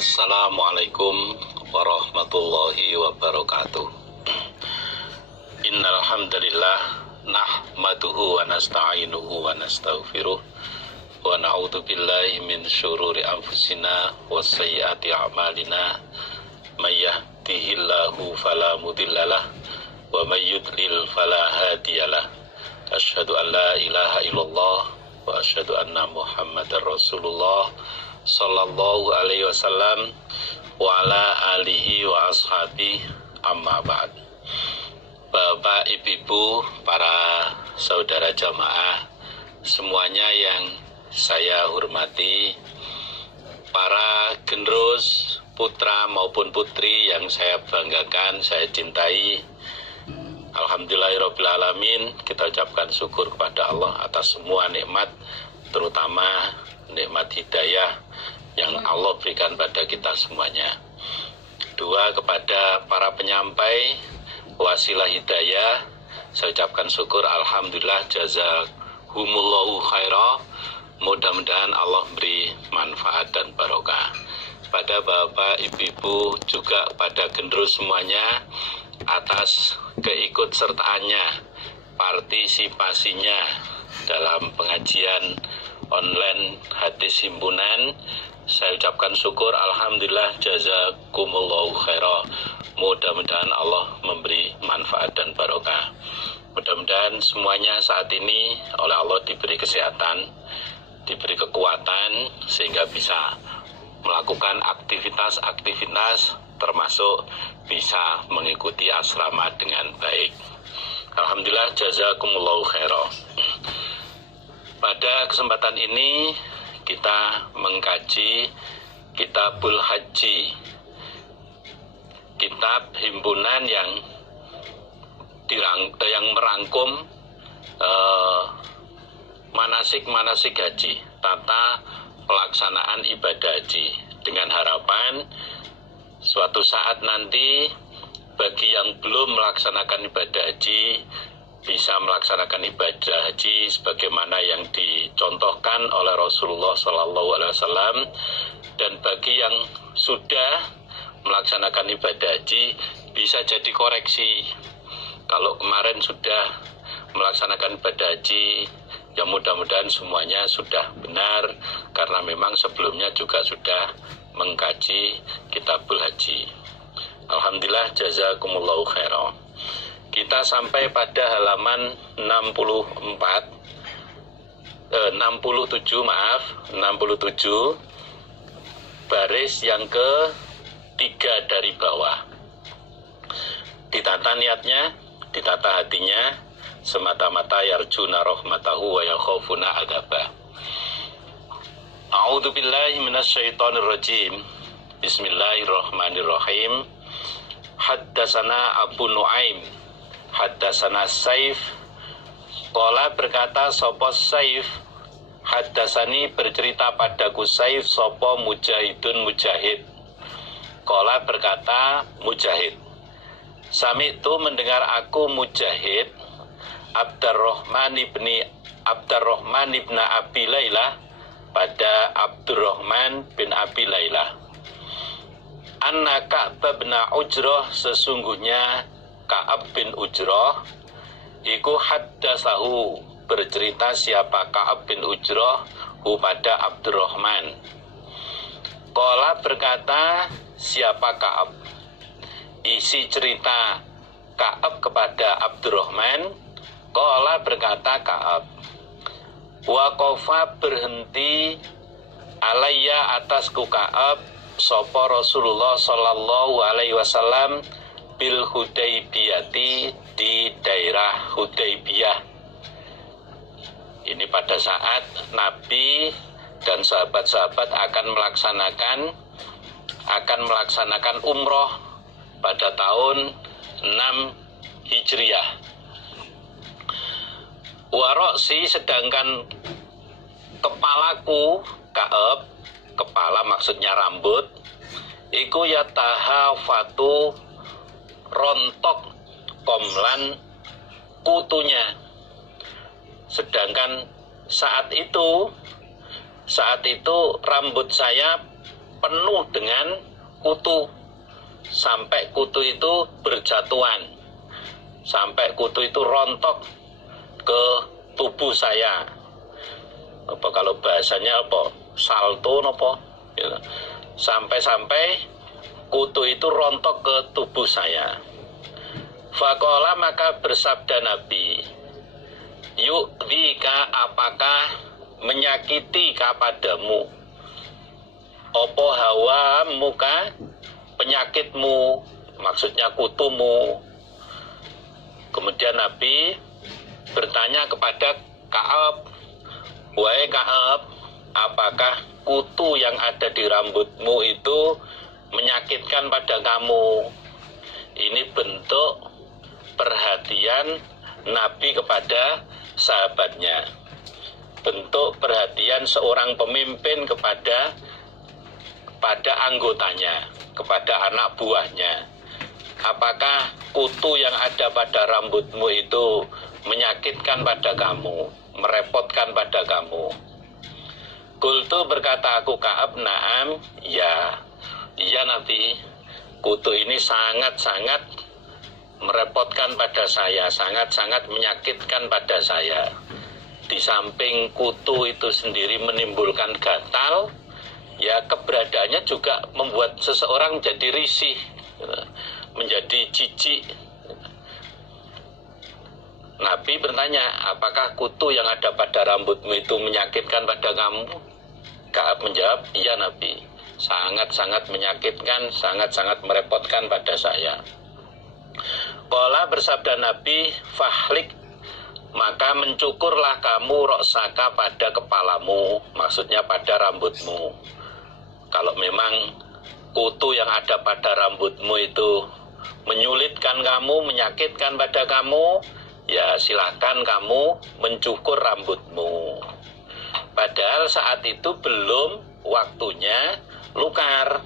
Assalamualaikum warahmatullahi wabarakatuh. Innal hamdalillah nahmaduhu wa nasta'inuhu wa nastaghfiruh wa na'udzu billahi min syururi anfusina wa sayyiati a'malina may yahdihillahu fala mudhillalah wa may yudlil fala hadiyalah. Asyhadu an la ilaha illallah wa asyhadu anna Muhammadar Rasulullah sallallahu alaihi wasallam wa ala alihi wa ashabi amma ba'd. Bapak, ibu-ibu, para saudara jamaah semuanya yang saya hormati, para generus putra maupun putri yang saya banggakan, saya cintai, alhamdulillahirabbil alamin, kita ucapkan syukur kepada Allah atas semua nikmat, terutama nikmat hidayah yang Allah berikan pada kita semuanya. Kedua, kepada para penyampai wasilah hidayah, saya ucapkan syukur, alhamdulillah, jazakumullahu khairah. Mudah-mudahan Allah beri manfaat dan barokah. Pada bapak, ibu-ibu, juga pada generus semuanya atas keikutsertaannya, partisipasinya dalam pengajian online hadis himpunan, saya ucapkan syukur, alhamdulillah, jazakumullahu khairah. Mudah-mudahan Allah memberi manfaat dan barokah. Mudah-mudahan semuanya saat ini oleh Allah diberi kesehatan, diberi kekuatan, sehingga bisa melakukan aktivitas-aktivitas, termasuk bisa mengikuti asrama dengan baik. Alhamdulillah, jazakumullahu khairah. Pada kesempatan ini kita mengkaji Kitabul Haji, kitab himpunan yang merangkum manasik-manasik haji, tata pelaksanaan ibadah haji, dengan harapan suatu saat nanti bagi yang belum melaksanakan ibadah haji bisa melaksanakan ibadah haji sebagaimana yang dicontohkan oleh Rasulullah SAW, dan bagi yang sudah melaksanakan ibadah haji bisa jadi koreksi. Kalau kemarin sudah melaksanakan ibadah haji, ya mudah-mudahan semuanya sudah benar, karena memang sebelumnya juga sudah mengkaji Kitabul Haji. Alhamdulillah, jazakumullahu khairan. Kita sampai pada halaman 67, baris yang ketiga dari bawah. Ditata niatnya, ditata hatinya, semata-mata yarjuna rahmatahu wa yakhafuna adzabah. A'udzu billahi minasyaitonir rajim. Bismillahirrahmanirrahim. Haddatsana Abu Nuaim Haddasana Saif, qala berkata sopo Saif, haddasani bercerita padaku Saif sopo Mujahidun Mujahid. Qala berkata Mujahid, sami itu mendengar aku Mujahid Abdurrahman ibn Abi Laylah pada Abdurrahman bin Abi Laylah, anna Ka'ab bin Ujrah, sesungguhnya Ka'ab bin Ujrah iku haddasahu, bercerita siapa Ka'ab bin Ujrah pada Abdurrahman. Qala berkata siapa Ka'ab, isi cerita Ka'ab kepada Abdurrahman. Qala berkata Ka'ab, waqafa berhenti alayya atasku Ka'ab sapa Rasulullah sallallahu alaihi wasallam bil Hudaybiyati, di daerah Hudaybiyah. Ini pada saat Nabi dan sahabat-sahabat akan melaksanakan umroh pada tahun 6 Hijriah. Waroksi, sedangkan kepalaku Ka'ab, kepala maksudnya rambut, iku yatahafatu, rontok komlan kutunya. Sedangkan saat itu rambut saya penuh dengan kutu, sampai kutu itu berjatuhan, sampai kutu itu rontok ke tubuh saya. Apa kalau bahasanya apa? Salto apa? Ya. Sampai-sampai kutu itu rontok ke tubuh saya. Faqala, maka bersabda Nabi, yu'dzika, apakah menyakiti kepadamu, opo hawa muka, penyakitmu, maksudnya kutumu. Kemudian Nabi bertanya kepada Ka'ab, wahai Ka'ab, apakah kutu yang ada di rambutmu itu menyakitkan pada kamu? Ini bentuk perhatian Nabi kepada sahabatnya, bentuk perhatian seorang pemimpin kepada anggotanya, kepada anak buahnya. Apakah kutu yang ada pada rambutmu itu menyakitkan pada kamu, merepotkan pada kamu? Qultu, berkata aku Ka'ab, na'am, ya, iya Nabi, kutu ini sangat-sangat merepotkan pada saya, sangat-sangat menyakitkan pada saya. Di samping kutu itu sendiri menimbulkan gatal, ya keberadaannya juga membuat seseorang jadi risih, menjadi jijik. Nabi bertanya, apakah kutu yang ada pada rambutmu itu menyakitkan pada kamu? Ka'ab menjawab, iya Nabi, sangat-sangat menyakitkan, sangat-sangat merepotkan pada saya. Qala, bersabda Nabi, fahlik, maka mencukurlah kamu roksaka, pada kepalamu, maksudnya pada rambutmu. Kalau memang kutu yang ada pada rambutmu itu menyulitkan kamu, menyakitkan pada kamu, ya silakan kamu mencukur rambutmu. Padahal saat itu belum waktunya lukar.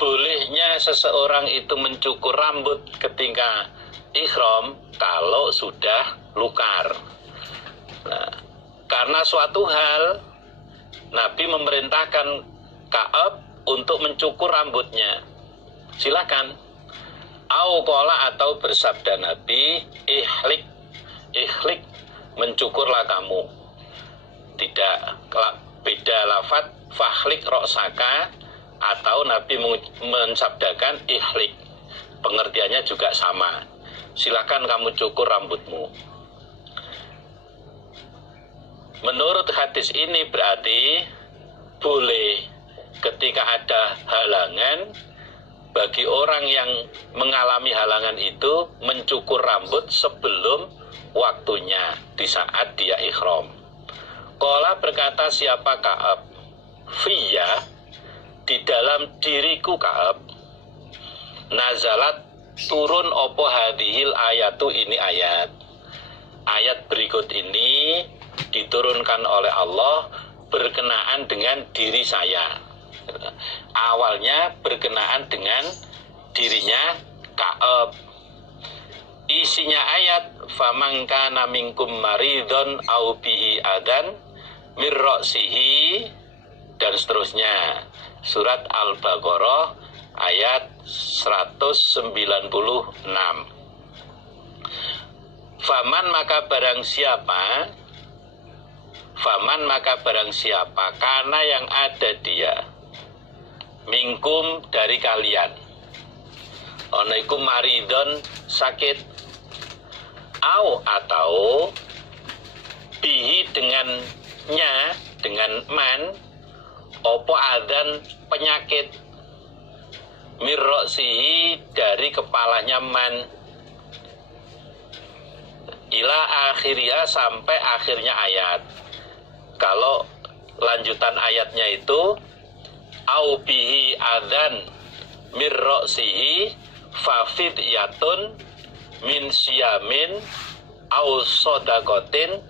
Bolehnya seseorang itu mencukur rambut ketika ihram kalau sudah lukar. Nah, karena suatu hal Nabi memerintahkan Ka'ab untuk mencukur rambutnya. Silakan. Au qala, atau bersabda Nabi, ihlik, mencukurlah kamu. Tidak beda lafaz fahlik roksaka, atau Nabi mensabdakan ihlik, pengertiannya juga sama. Silakan kamu cukur rambutmu. Menurut hadis ini berarti boleh ketika ada halangan, bagi orang yang mengalami halangan itu mencukur rambut sebelum waktunya, di saat dia ihram. Qala, berkata siapa Ka'ab, fiyya, di dalam diriku Ka'ab, nazalat, turun opo hadhil ayatu, ini ayat. Ayat berikut ini diturunkan oleh Allah berkenaan dengan diri saya. Awalnya berkenaan dengan dirinya Ka'ab. Isinya ayat, faman kana minkum maridon au bihi adan mir ra'sihi, dan seterusnya. Surat Al-Baqarah ayat 196. Faman, maka barang siapa, karena yang ada dia, minkum, dari kalian, onaikum maridon, sakit, au, atau bihi, dengannya, dengan man, opo adan, penyakit, mirroksihi, dari kepalanya man, ila akhirnya, sampai akhirnya ayat. Kalau lanjutan ayatnya itu au bihi adan mirroksihi fafid yatun min siyamin au sodakotin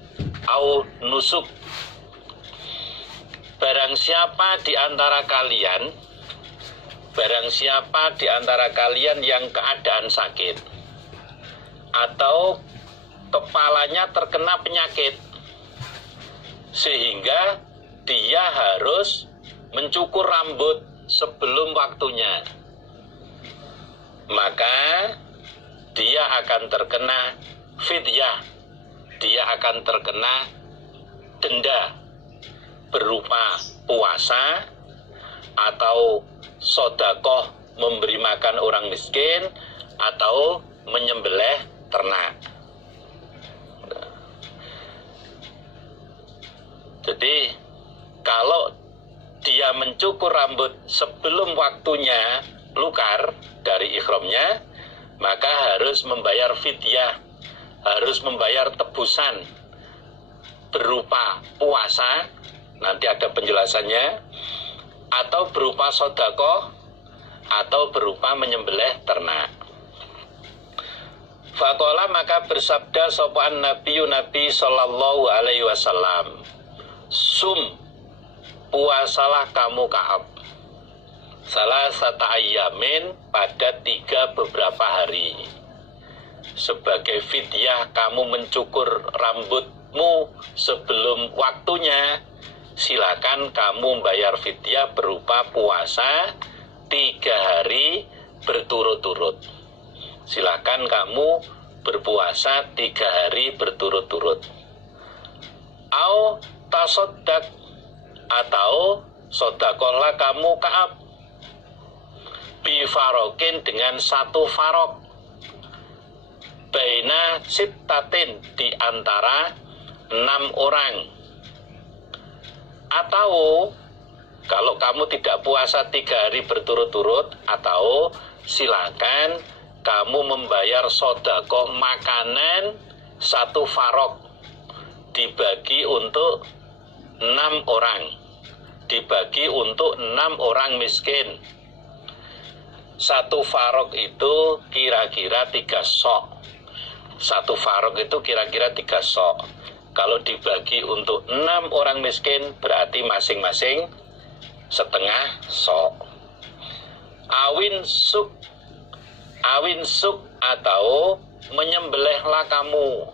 au nusuk. Barang siapa di antara kalian yang keadaan sakit atau kepalanya terkena penyakit sehingga dia harus mencukur rambut sebelum waktunya, maka dia akan terkena fidyah, dia akan terkena denda berupa puasa atau sodakoh memberi makan orang miskin atau menyembelih ternak. Jadi kalau dia mencukur rambut sebelum waktunya lukar dari ihramnya, maka harus membayar fidyah, harus membayar tebusan berupa puasa, nanti ada penjelasannya, atau berupa sodakoh, atau berupa menyembelih ternak. Faqala, maka bersabda sopan Nabi sallallahu alaihi wasallam, sum, puasalah kamu Ka'ab, salah satu ayamin, pada 3 beberapa hari. Sebagai fidyah kamu mencukur rambutmu sebelum waktunya, silakan kamu bayar fidyah berupa puasa 3 hari berturut-turut. Silakan kamu berpuasa 3 hari berturut-turut. Au tasodak, atau sodakohlah kamu Ka'ab, bifarokin, dengan 1 farok, baina sittatin, di antara 6 orang. Atau kalau kamu tidak puasa 3 hari berturut-turut, atau silakan kamu membayar sodakoh makanan 1 farok, dibagi untuk 6 orang, dibagi untuk 6 orang miskin. 1 farok itu kira-kira 3 sok. 1 farok itu kira-kira 3 sok. Kalau dibagi untuk 6 orang miskin, berarti masing-masing setengah sok. Awin suk, atau menyembelihlah kamu,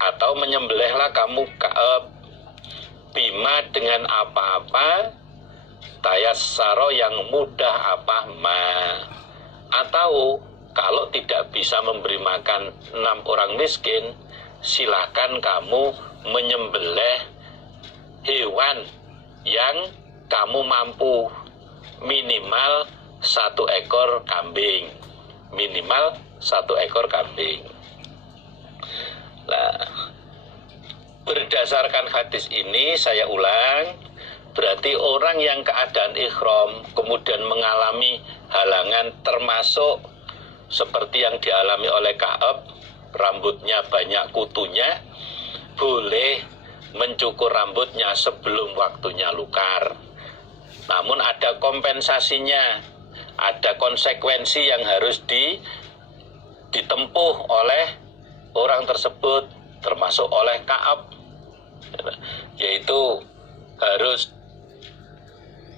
atau menyembelihlah kamu Ka'ab, bima, dengan apa-apa, tayassaro, yang mudah apa, ma. Atau kalau tidak bisa memberi makan 6 orang miskin, silakan kamu menyembelih hewan yang kamu mampu, minimal 1 ekor kambing, minimal 1 ekor kambing. Nah, berdasarkan hadis ini, saya ulang, berarti orang yang keadaan ihram kemudian mengalami halangan, termasuk seperti yang dialami oleh Ka'ab, rambutnya banyak kutunya, boleh mencukur rambutnya sebelum waktunya lukar. Namun ada kompensasinya, ada konsekuensi yang harus ditempuh oleh orang tersebut, termasuk oleh Ka'ab, yaitu harus